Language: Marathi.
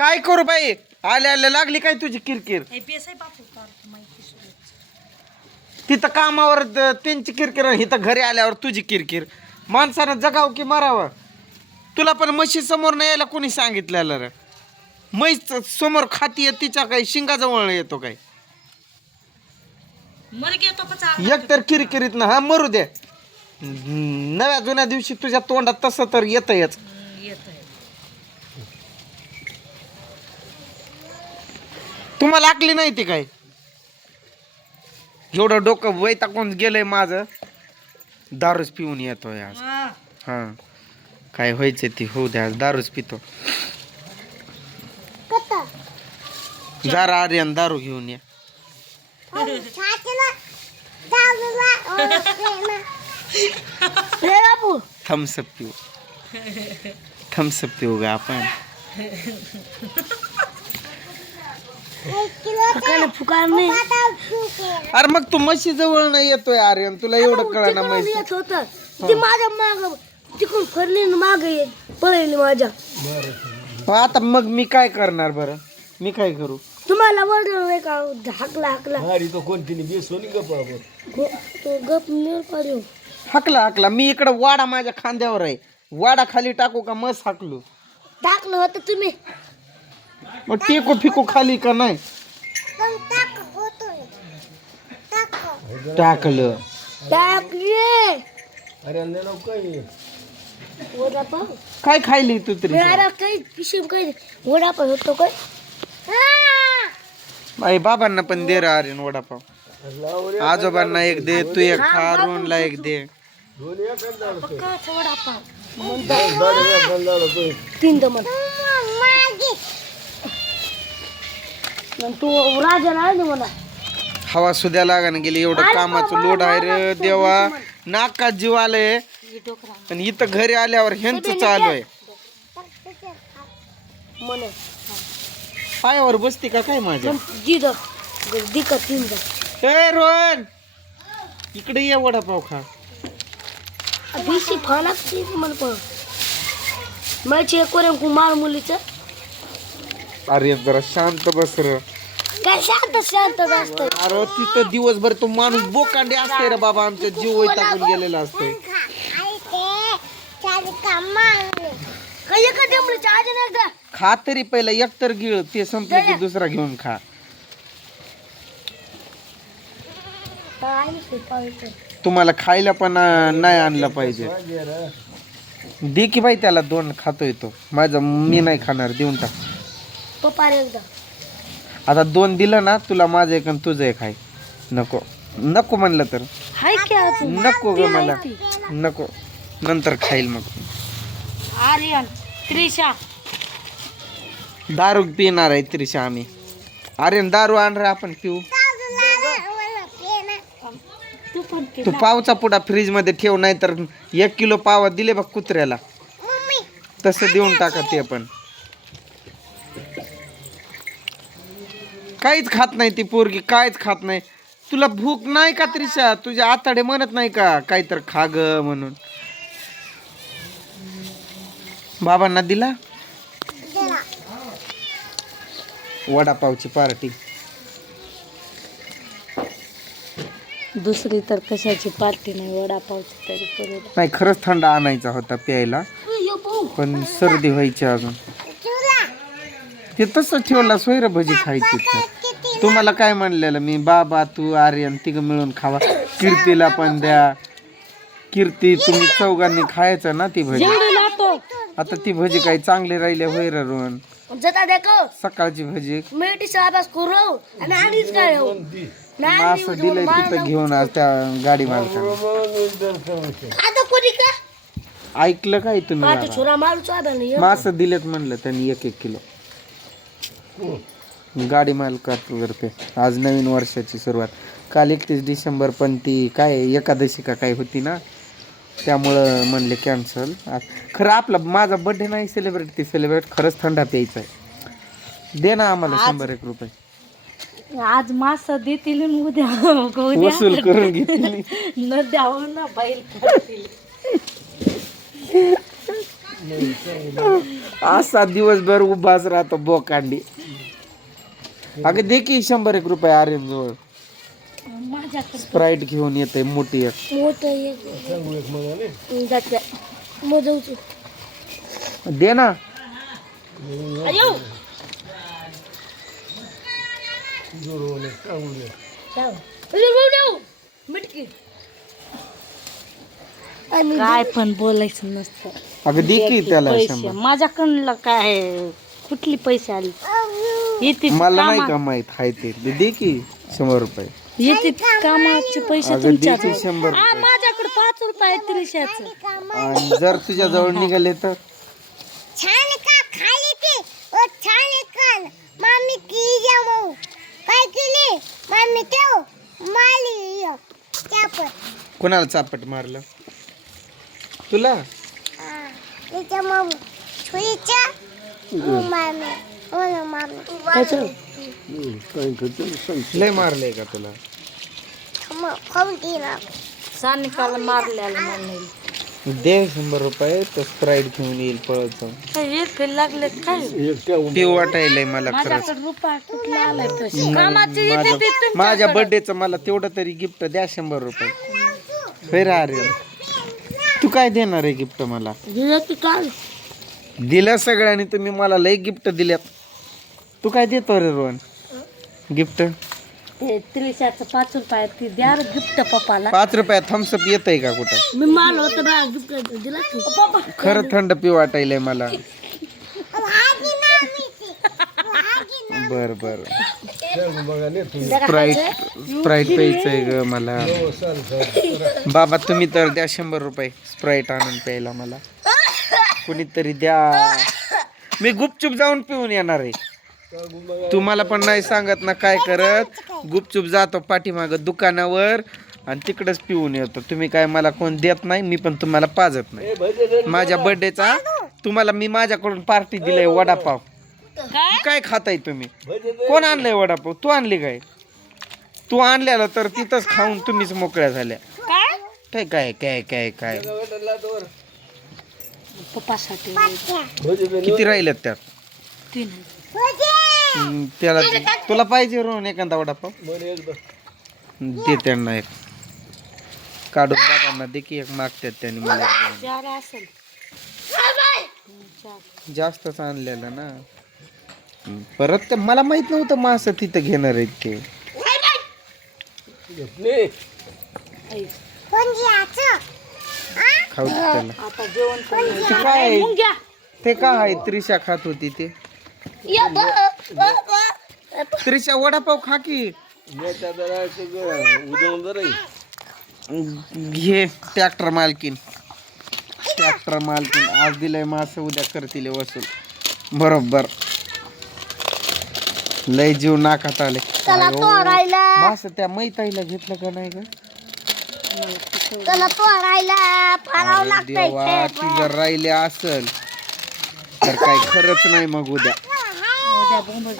काय करू बाई आल्या आल्या लागली काय तुझी किरकिर तिथं कामावर त्यांची किरकिर इथं घरी आल्यावर तुझी किरकिर माणसानं जगाव की मारावं तुला पण म्हशी समोर नाही यायला कोणी सांगितलेलं रे म्हैस समोर खाती तिच्या काही शिंगाजवळ येतो काय एक तर किरकिरीत ना हा मरू दे नव्या जुन्या दिवशी तुझ्या तोंडात तसं तर येतच तुम्हाला आकली नाही ती काय एवढं डोकं वैतागून गेलंय माझं दारूच पिऊन येतोय आज हा काय व्हायचं ती होऊ द्या आज दारूच पितो जरा आर्यन दारू घेऊन या थम्सअप पिऊ गा आपण अरे मग तू म्हशी जवळ नाही येतोय आर्यन तुला एवढं कळलं ना म्हशी ती माझ्या माग तिकडून फरली माग पळली माझ्या आता मग मी काय करणार बरं मी काय करू तुम्हाला वरडलं नाही का हाकला तो कोणती बेसोनी गप तो गप नेर पाडू हाकला मी इकडं वाडा माझ्या खांद्यावर आहे वाडा खाली टाकू का मस्त हाकलू टाकलं होतं तुम्ही मग टेको फिको खाली का नाही टाकलं टाकले अरे काय वडापाव काय खायली तू तरी अरे काही पिशवी काही वडापाव होतो काय बाई बाबांना पण दे रे आर्यन वडापाव आजोबांना एक दे तू एक खा रोहनला एक दे वडापाव तीन दमन तू राजाला आहे ना मला हवा सुद्धा लागायला गेली एवढं कामाचं लोड आहे रे देवा नाकात जीव आलंय आणि इथं घरी आल्यावर ह्यांचं चालू आहे पायावर बसते का काय माझ्या ए रोहन इकडे ये वडापाव खा मार मुलीच अरे जरा शांत बस र काय शांत असत अरे तिथं दिवसभर तो माणूस बोकांडे असते रे बाबा आमचा जीव वैतागून गेलेला असतोय खा तरी पहिला एक तर गिळ ते संपलं की दुसरा घेऊन खा तुम्हाला खायला पण नाही आणलं पाहिजे दे की बाई त्याला दोन खातोय तो माझा मी नाही खाणार देऊन टाक पप्पा एकदा आता दोन दिलं ना तुला माझं एक आणि तुझं एक आहे नको म्हणलं तर नको ग मला नको नंतर खाईल मग आर्यन त्रिशा दारू पिणार आहे त्रिशा आम्ही अरे दारू आण रे आपण पिऊ तू पावचा पुडा फ्रीज मध्ये ठेव नाही तर 1 किलो पाव दिले बघ कुत्र्याला तसं देऊन टाका ते पण काहीच खात नाही ती पोरगी काहीच खात नाही तुला भूक नाही का त्रिशा तुझ्या आताडे म्हणत नाही का काही तर खा ग म्हणून बाबांना दिला वडापावची पार्टी दुसरी तर कशाची पार्टी नाही वडापावची तरी नाही खरंच थंड आणायचा होता प्यायला पण सर्दी व्हायची अजून ते तसं ठेवला सोयरा भजी खायची तुम्हाला काय म्हणलेलं मी बाबा तू आर्यन तिघं मिळून खावा कीर्तीला पण द्या कीर्ती तुम्ही चौघांनी खायचं ना ती भजी आता ती भजी काही चांगली राहिली होय रे रोहन सकाळची भजी असं दिलंय तिथं घेऊन आज त्या गाडी मालकाने ऐकलं काय तुम्ही मास दिलेत म्हणलं त्यांनी 1-1 किलो गाडी मालकातर्फे आज नवीन वर्षाची सुरुवात काल 31 डिसेंबर पण ती काय एकादशी का काय होती ना त्यामुळं म्हणले कॅन्सल खरं आपला माझा बर्थडे नाही सेलिब्रेट खरंच थंडा प्यायचा आहे दे ना आम्हाला 100-1 रुपये आज मास देतील उद्या वसूल करून घेतली न द्यावं ना बैल असा दिवसभर उभाच राहतो बोकांडी. अगं दे की 100 रुपये आर्यन जवळ. माझ्याकडे स्प्राईट घेऊन येते मोठी एक. मोठं एक सांगू एक म्हणाले जाते मोजवतो. दे ना. अयो जोरवणे सांगू दे. जाऊ अयो मिटकी. काय पण बोलायचं नसतं. अगं दे की त्याला पैसे 100. माझ्याकडलं काय कुठली पैसे आली येते मला नाही का माहित हाय ते. दे की 100 रुपये. येते कामाचे पैसे अगं दे की तुमच्याजवळ. 100 रुपये. माझ्याकडे 5 रुपये आहेत त्रिशाचं. आणि जर तुझ्या जवळ निघाले तर छान का खाली ते ओ छान काल मामी की जाऊ काय केले मामी तेव माली चापट कोणाला चापट मारलं तुला? त्याच्या मामी छुईच्या मामी ओ ना मामी काय करतो सांग. लय मारलंय का तुला? खाऊन दिला सानिकाला मारल्याला म्हणून दे 100 रुपये तर स्प्राईट घेऊन येईल पळत जाऊन. हे फेल लागले काय एकट्या पिऊ वाटायलंय मला खरंच. माझ्याकडे रुपया कुठले आलाय पैसे कामाचे येते ते तुमच्या माझ्या बर्थडेचं मला तेवढं तरी गिफ्ट द्या 100 रुपये. खरं अरे तू काय देणार आहे गिफ्ट मला? दिलं की काय दिलं सगळ्यांनी तुम्ही मला लय गिफ्ट दिल्यात. तू काय देतो रे रोहन गिफ्ट? ते त्रिशाचं 5 रुपये ती द्या गिफ्ट पप्पाला. 5 रुपयात थम्सअप येतंय का कुठं? मी माल होतं बा गिफ्ट दिला की पप्पा खरं थंड पिऊ वाटायलंय मला. बर बर सांगू बघा ने तू. स्प्राईट प्यायचंय ग मला. हो चाल चाल. बाबा तुम्ही तर द्या 100 रुपये स्प्राईट आणून प्यायला मला. कुणीतरी द्या. मी गुपचूप जाऊन पिऊन येणार आहे. सांगू बघा. तुम्हाला पण नाही सांगत ना काय करत. गुपचूप जातो पाठीमाग दुकानावर आणि तिकडच पिऊन येतो. तुम्ही काय मला कोण देत नाही मी पण तुम्हाला पाजत नाही. ए भजे माझ्या बर्थडेचा तुम्हाला मी माझ्याकडून पार्टी दिलाय वडापाव. काय खाताय तुम्ही? भजे कोण आणलंय वडापाव? तू आणली काय? तू आणलेला तर तिथंच खाऊन तुम्हीच मोकळ्या झाल्या. काय काय काय काय काय भेटला तोवर. पप्पासाठी भजे किती राहिलेत त्यात? 3 त्याला तुला पाहिजे रोहन एखादा वडापाव? म्हणे एकदा. दे त्यांना एक काढून बाबांना दे की एक मागतात त्यांनी मला एक दोन. 4 असेल जास्तच आणलेलं ना. परत ते मला माहित नव्हतं मासं तिथं घेणार आहेत ते. ने खाऊ दे त्याला. आता जेवण ते काय आहे? ते काय आहे? त्रिशा खात होती ते. त्रिशा वडापाव खा की. नेत्या जरा उद्या जरा घे ट्रॅक्टर मालकीन. ट्रॅक्टर मालकीन आज दिलंय मासं उद्या करतील वसूल. बरोबर लय जीव नाकात आले. मासं त्या मैताईला घेतलं का नाही ग? त्याला तोडायला फाडावं अरे लागतंय देवा ती जर राहिले असल तर काय खरंच नाही मग उद्या. उद्या बोंबच